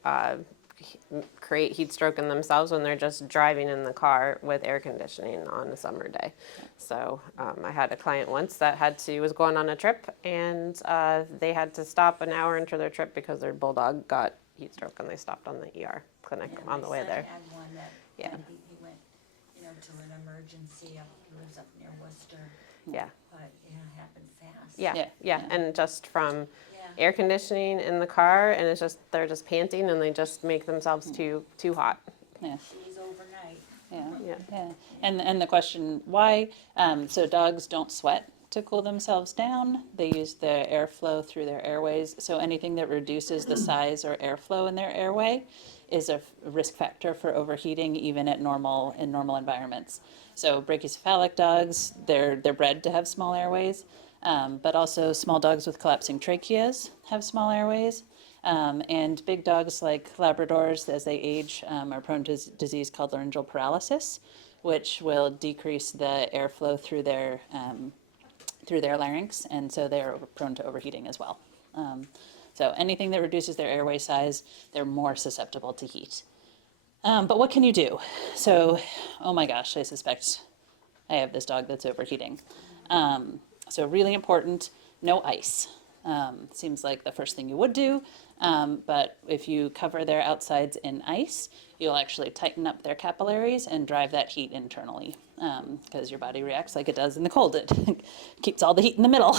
create heat stroke in themselves when they're just driving in the car with air conditioning on a summer day. So I had a client once that was going on a trip, and they had to stop an hour into their trip because their bulldog got heat stroke, and they stopped on the ER clinic Yeah, on the way there. My son had one that, Yeah. he went, to an emergency, he lives up near Worcester, Yeah, but, it happened fast. yeah, Yeah, yeah, yeah. and just from Yeah. air conditioning in the car, and they're just panting, and they just make themselves too hot. Yeah, She's overnight. yeah, Yeah. yeah. And the question, why? So dogs don't sweat to cool themselves down. They use the airflow through their airways. So anything that reduces the size or airflow in their airway is a risk factor for overheating, even in normal environments. So brachycephalic dogs, they're bred to have small airways, but also small dogs with collapsing tracheas have small airways. And big dogs like Labradors, as they age, are prone to disease called laryngeal paralysis, which will decrease the airflow through their larynx, and so they're prone to overheating as well. So anything that reduces their airway size, they're more susceptible to heat. But what can you do? So, oh my gosh, I suspect I have this dog that's overheating. So really important, no ice. Seems like the first thing you would do, but if you cover their outsides in ice, you'll actually tighten up their capillaries and drive that heat internally, because your body reacts like it does in the cold. It keeps all the heat in the middle.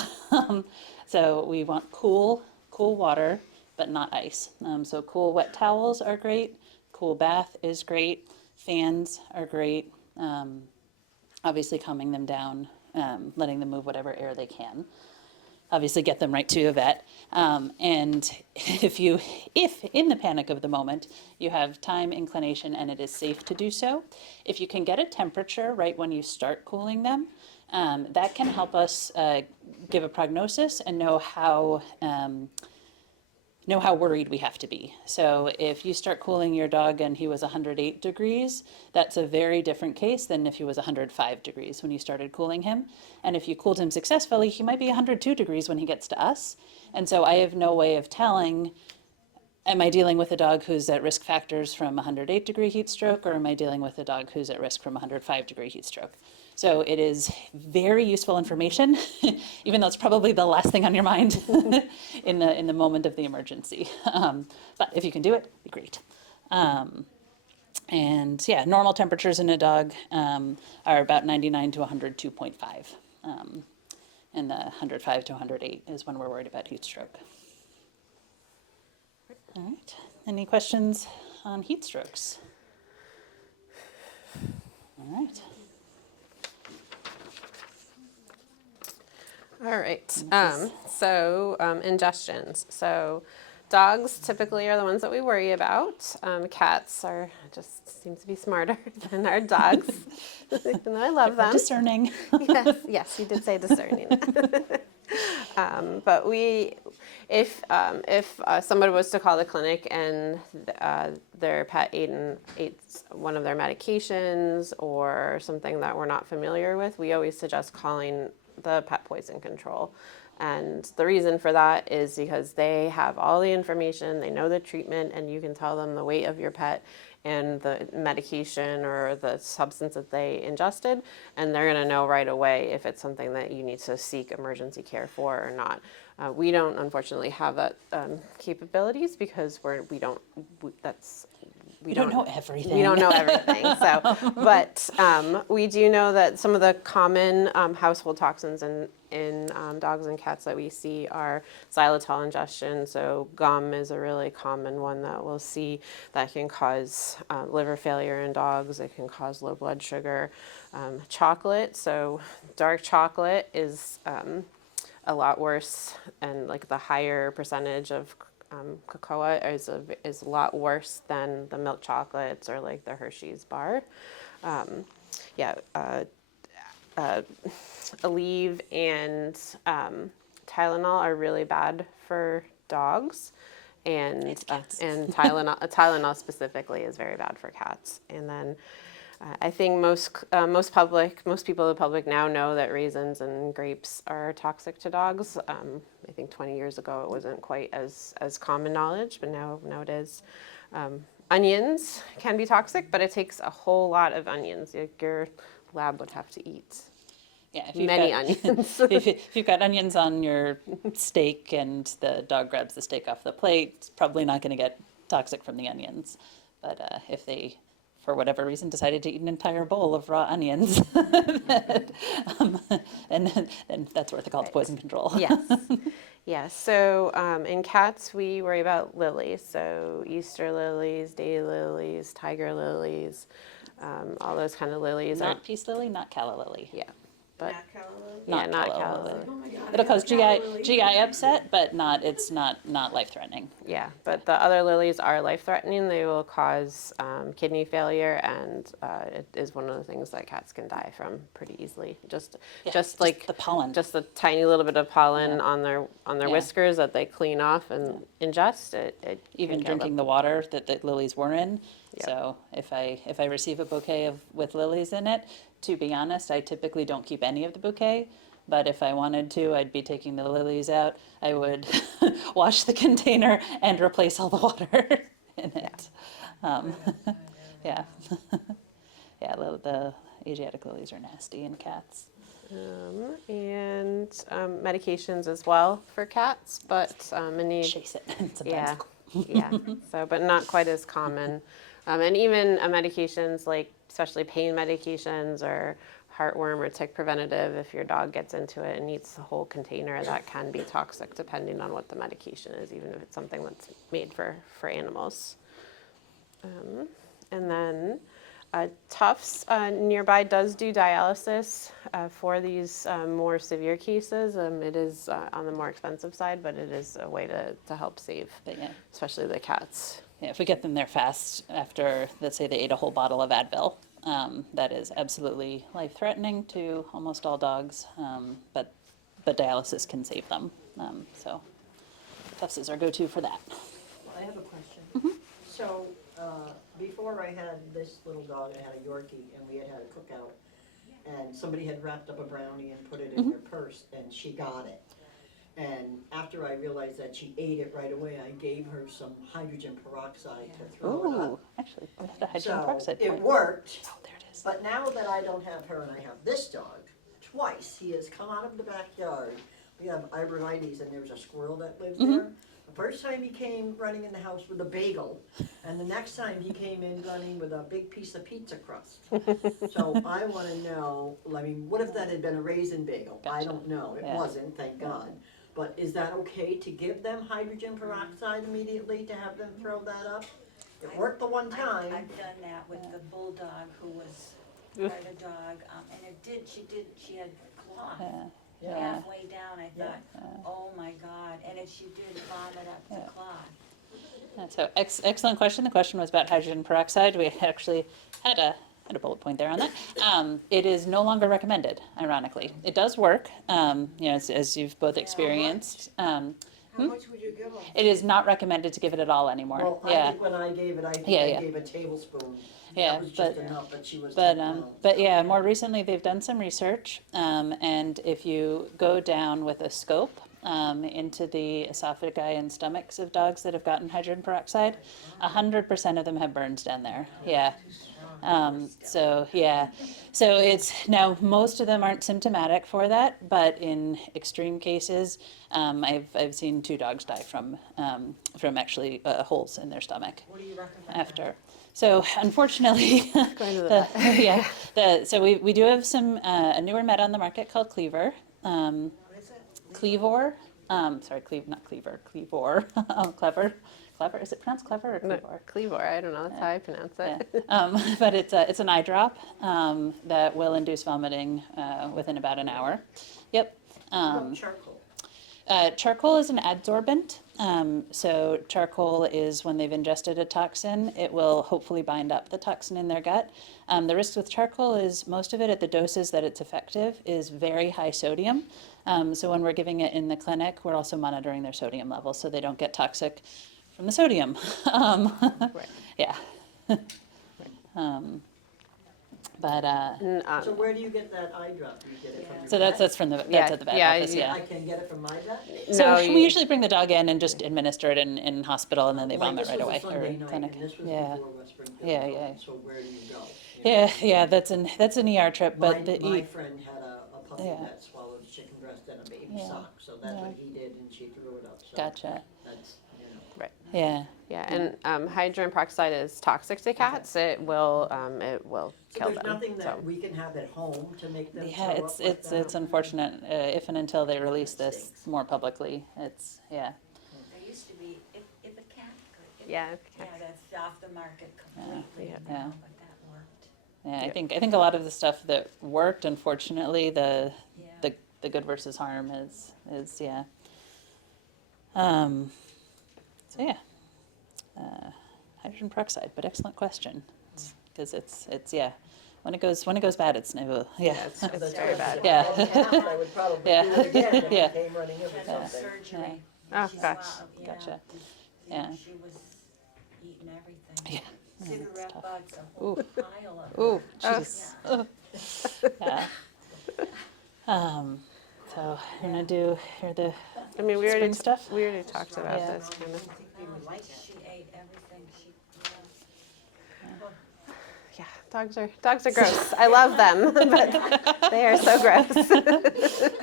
So we want cool water, but not ice. So cool wet towels are great. Cool bath is great. Fans are great. Obviously calming them down, letting them move whatever air they can. Obviously get them right to a vet. And if in the panic of the moment, you have time, inclination, and it is safe to do so, if you can get a temperature right when you start cooling them, that can help us give a prognosis and know how worried we have to be. So if you start cooling your dog and he was 108 degrees, that's a very different case than if he was 105 degrees when you started cooling him. And if you cooled him successfully, he might be 102 degrees when he gets to us. And so I have no way of telling, am I dealing with a dog who's at risk factors from 108 degree heat stroke, or am I dealing with a dog who's at risk from 105 degree heat stroke? So it is very useful information, even though it's probably the last thing on your mind in the moment of the emergency. But if you can do it, be great. And yeah, normal temperatures in a dog are about 99 to 102.5. And the 105 to 108 is when we're worried about heat stroke. All right. Any questions on heat strokes? All right. All right. So ingestions. So dogs typically are the ones that we worry about. Cats are just seems to be smarter than our dogs. Even though I love them. Discerning. Yes, you did say discerning. But if somebody was to call the clinic and their pet ate one of their medications or something that we're not familiar with, we always suggest calling the pet poison control. And the reason for that is because they have all the information, they know the treatment, and you can tell them the weight of your pet and the medication or the substance that they ingested, and they're going to know right away if it's something that you need to seek emergency care for or not. We don't, unfortunately, have that capabilities because we don't know everything. We don't know everything. So, but we do know that some of the common household toxins in dogs and cats that we see are xylitol ingestion. So gum is a really common one that we'll see that can cause liver failure in dogs. It can cause low blood sugar. Chocolate. So dark chocolate is a lot worse, and like the higher percentage of cocoa is a lot worse than the milk chocolates or like the Hershey's bar. Aleve and Tylenol are really bad for dogs, and Tylenol specifically is very bad for cats. And then I think most people in the public now know that raisins and grapes are toxic to dogs. I think 20 years ago it wasn't quite as common knowledge, but now it is. Onions can be toxic, but it takes a whole lot of onions. Your lab would have to eat Yeah, if you've many got, onions. if you've got onions on your steak and the dog grabs the steak off the plate, it's probably not going to get toxic from the onions. But if they, for whatever reason, decided to eat an entire bowl of raw onions, and that's worth a call to poison control. Yes. Yes. So in cats, we worry about lilies. So Easter lilies, daylilies, tiger lilies, all those kind of lilies. Not peace lily, not calla lily. Yeah. But Not calla lily? Not not calla calla lily. lily. Oh my God. It'll cause calla lily. GI upset, but it's not life threatening. Yeah, but the other lilies are life-threatening. They will cause kidney failure, and it is one of the things that cats can die from pretty easily. Just like the pollen. just a tiny little bit of pollen Yeah. on their Yeah. whiskers that they clean off and ingest. It Even can kill drinking them. the water that the lilies were in. Yeah. So if I receive a bouquet with lilies in it, to be honest, I typically don't keep any of the bouquet. But if I wanted to, I'd be taking the lilies out. I would wash the container and replace all the water in it. Yeah. Yeah, the Asiatic lilies are nasty in cats. And medications as well for cats, but Chase it. Sometimes. yeah, yeah. So, but not quite as common. And even medications like, especially pain medications or heartworm or tick preventative, if your dog gets into it and eats the whole container, that can be toxic depending on what the medication is, even if it's something that's made for animals. And then Tufts nearby does do dialysis for these more severe cases. It is on the more expensive side, but it is a way to help save, But yeah. especially the cats. Yeah, if we get them there fast after, let's say they ate a whole bottle of Advil, that is absolutely life-threatening to almost all dogs, but dialysis can save them. So Tufts is our go-to for that. I have a question. So, before I had this little dog, I had a Yorkie, and we had a cookout, and somebody had wrapped up a brownie and put it in their purse, and she got it. And after I realized that she ate it right away, I gave her some hydrogen peroxide to throw it Ooh, up. actually, that's the hydrogen peroxide So, it point. worked, Oh, there it is. but now that I don't have her and I have this dog, twice he has come out of the backyard. We have arborvitaes, and there's a squirrel that lives there. The first time he came running in the house with a bagel, and the next time he came in running with a big piece of pizza crust. So I want to know, I mean, what if that had been a raisin bagel? I Gotcha. don't know. It Yeah. wasn't, thank God. But is that okay to give them hydrogen peroxide immediately to have them throw that up? It worked the one time. I've done that with the bulldog who was part of dog, and she had cloth. Yeah. Halfway down, I thought, oh my God, and she did vomit up the cloth. So excellent question. The question was about hydrogen peroxide. We actually had a bullet point there on that. It is no longer recommended, ironically. It does work, as you've both experienced. How much would you give them? It is not recommended to give it at all anymore. Well, I Yeah. think when I gave it, I think Yeah, I yeah. gave a tablespoon. Yeah, That was just but- enough, but she was 10 pounds. But yeah, more recently they've done some research, and if you go down with a scope into the esophagi and stomachs of dogs that have gotten hydrogen peroxide, 100% of them have burns down there. Yeah. So it's now most of them aren't symptomatic for that, but in extreme cases, I've seen 2 dogs die from actually holes in their stomach. What do you recommend? After. So unfortunately, Going to the so we do have some a newer med on the market called Cleaver. What is it? Cleavor. Sorry, not Cleaver. Cleavor. Clever. Clever. Is it pronounced Clever or No, Cleavor? Cleavor, I don't know, that's how I pronounce it. Yeah. But it's an eye drop that will induce vomiting within about an hour. Yep. What about charcoal? Charcoal is an adsorbent. So charcoal is when they've ingested a toxin, it will hopefully bind up the toxin in their gut. The risk with charcoal is most of it at the doses that it's effective is very high sodium. So when we're giving it in the clinic, we're also monitoring their sodium levels so they don't get toxic from the sodium. Right. Yeah. But, So where do you get that eye drop? Do you get it from your so vet? that's from the, Yeah, that's at the vet yeah, office, you- yeah. I can get it from my vet? So No, we you- usually bring the dog in and just administer it in hospital, and then they Like, vomit right away. This was a Sunday or night, clinic. and this was Yeah. before West Springfield. Yeah, opened, yeah. So where do you go? Yeah, that's an ER trip, My, but the my E- friend had a puppy Yeah. that swallowed chicken breast and a baby Yeah. sock, so that's Yeah. what he did, and she threw it up, so. Gotcha. That's, Yeah, Yeah, and hydrogen peroxide is toxic to cats. It will So kill there's them. nothing So that we can have at home to make them throw yeah, up it's like it's that? it's unfortunate if and until they release That this stinks. more publicly. It's There used to be, if a cat could. yeah, Yeah, that's off the market completely Yeah. now, Yeah. but that worked. yeah. I Yeah. think a lot of the stuff that worked, unfortunately, the Yeah. the good versus harm is yeah. So yeah, hydrogen peroxide, but excellent question, because it's yeah. When it goes bad, it's no yeah. it's So that's very why bad. if Yeah. I had the house, I would probably Yeah. do it again if Yeah. it came running in or Had no something. surgery. Oh, She gosh. swallowed- yeah, Gotcha. you know, Yeah. She was eating everything. Yeah. Yeah, Cigarette that's tough. butts, a whole pile of Ooh, them. Jeez. Yeah. Yeah. So you're gonna do here the I mean, we already spring stuff. we already talked about Yeah. this kind of. They would like it. She ate everything, she, Yeah, dogs are gross. I love them, but they are so gross.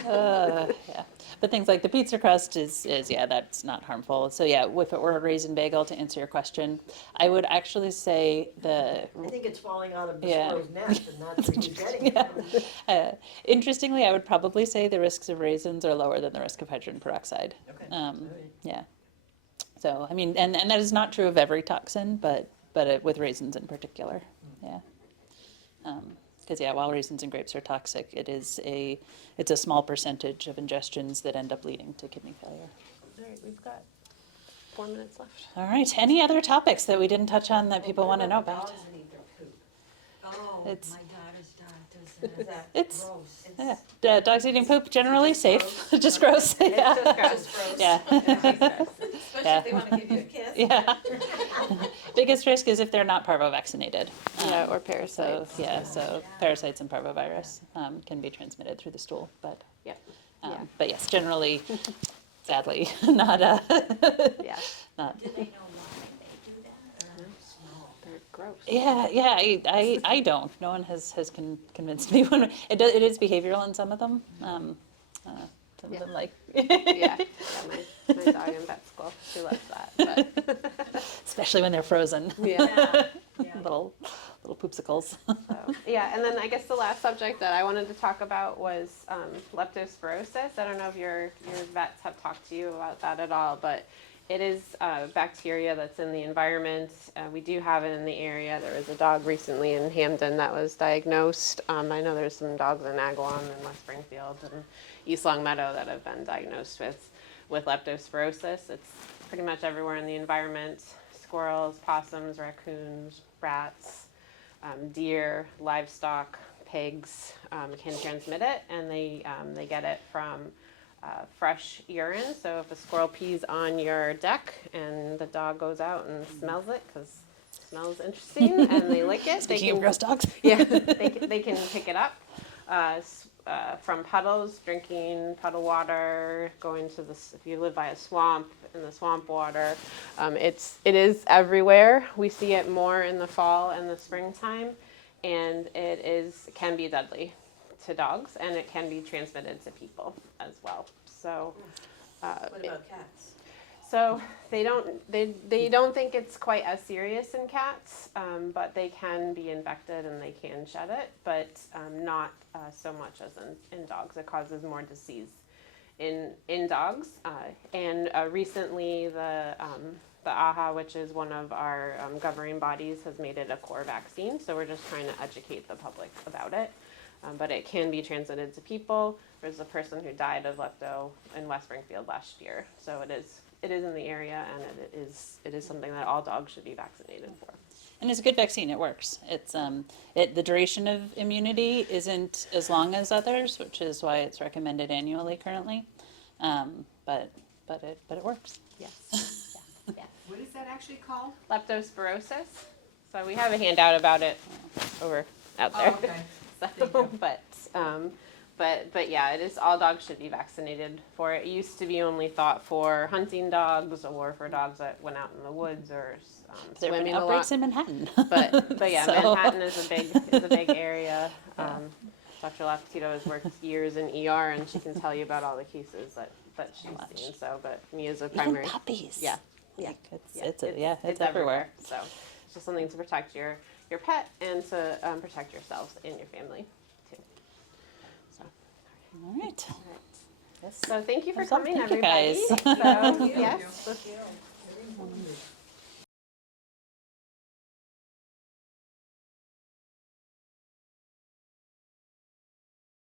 Yeah, but things like the pizza crust is yeah, that's not harmful. So yeah, if it were a raisin bagel, to answer your question, I would actually say the I think it's falling out of the Yeah. squirrel's nest, and that's where he's getting it from. interestingly, I would probably say the risks of raisins are lower than the risk of hydrogen peroxide. Okay. Um, All right. Yeah. So I mean, and that is not true of every toxin, but with raisins in particular, yeah. Because yeah, while raisins and grapes are toxic, it's a small percentage of ingestions that end up leading to kidney failure. All right, we've got 4 minutes left. All right. Any other topics that we didn't touch on that people want to know about? Dogs that eat their poop. oh, It's- my daughter's dog does Is that. that It's Gross. it's yeah. Dogs eating poop generally Just safe, gross? just gross. Yeah. just gross? Yeah. Especially Yeah. if they wanna give you a kiss. Yeah. Biggest risk is if they're not parvo-vaccinated. Yeah, or So parasites. yeah, so parasites and parvovirus can be transmitted through the stool, but Yep. Yeah. but yes, generally, sadly, not Yeah, not. Do they know why they do that, or smell? they're gross. Yeah. I don't. No one has convinced me. It is behavioral in some of them. Some of them like Yeah, my dog in vet school, she loves that. But especially when they're frozen. yeah. Yeah. little poopsicles. So, yeah, and then I guess the last subject that I wanted to talk about was leptospirosis. I don't know if your vets have talked to you about that at all, but it is bacteria that's in the environment. We do have it in the area. There was a dog recently in Hamden that was diagnosed. I know there's some dogs in Agawam and West Springfield and East Longmeadow that have been diagnosed with leptospirosis. It's pretty much everywhere in the environment. Squirrels, possums, raccoons, rats, deer, livestock, pigs can transmit it, and they get it from fresh urine. So if a squirrel pees on your deck and the dog goes out and smells it, because it smells interesting, and they lick it, Speaking of gross dogs. yeah, they can pick it up from puddles, drinking puddle water, going to if you live by a swamp, in the swamp water. It is everywhere. We see it more in the fall and the springtime, and it can be deadly to dogs, and it can be transmitted to people as well. So, What about cats? so they don't think it's quite as serious in cats, but they can be infected and they can shed it, but not so much as in dogs. It causes more disease in dogs. And recently the AHA, which is one of our governing bodies, has made it a core vaccine. So we're just trying to educate the public about it. But it can be transmitted to people. There's a person who died of lepto in West Springfield last year. So it is in the area, and it is something that all dogs should be vaccinated for. And it's a good vaccine. It works. It's the duration of immunity isn't as long as others, which is why it's recommended annually currently. But it works. Yes. Yeah. What is that actually called? Leptospirosis. So we have a handout about it over out Oh, there. okay. So, but yeah, it is, all dogs should be vaccinated for it. It used to be only thought for hunting dogs or for dogs that went out in the woods or There have been swimming a lot. outbreaks in Manhattan. But yeah, So- Manhattan is a big area. Dr. Lapatito has worked years in ER, and she can tell you about all the cases that she's seen. So, but Mia's a Even primary. puppies. Yeah, yeah. Like, it's everywhere. So it's just something to protect your pet and to protect yourselves and your family too. So, All right. Yes. so thank you for Awesome. coming, Thank you, everybody. guys. So, yes.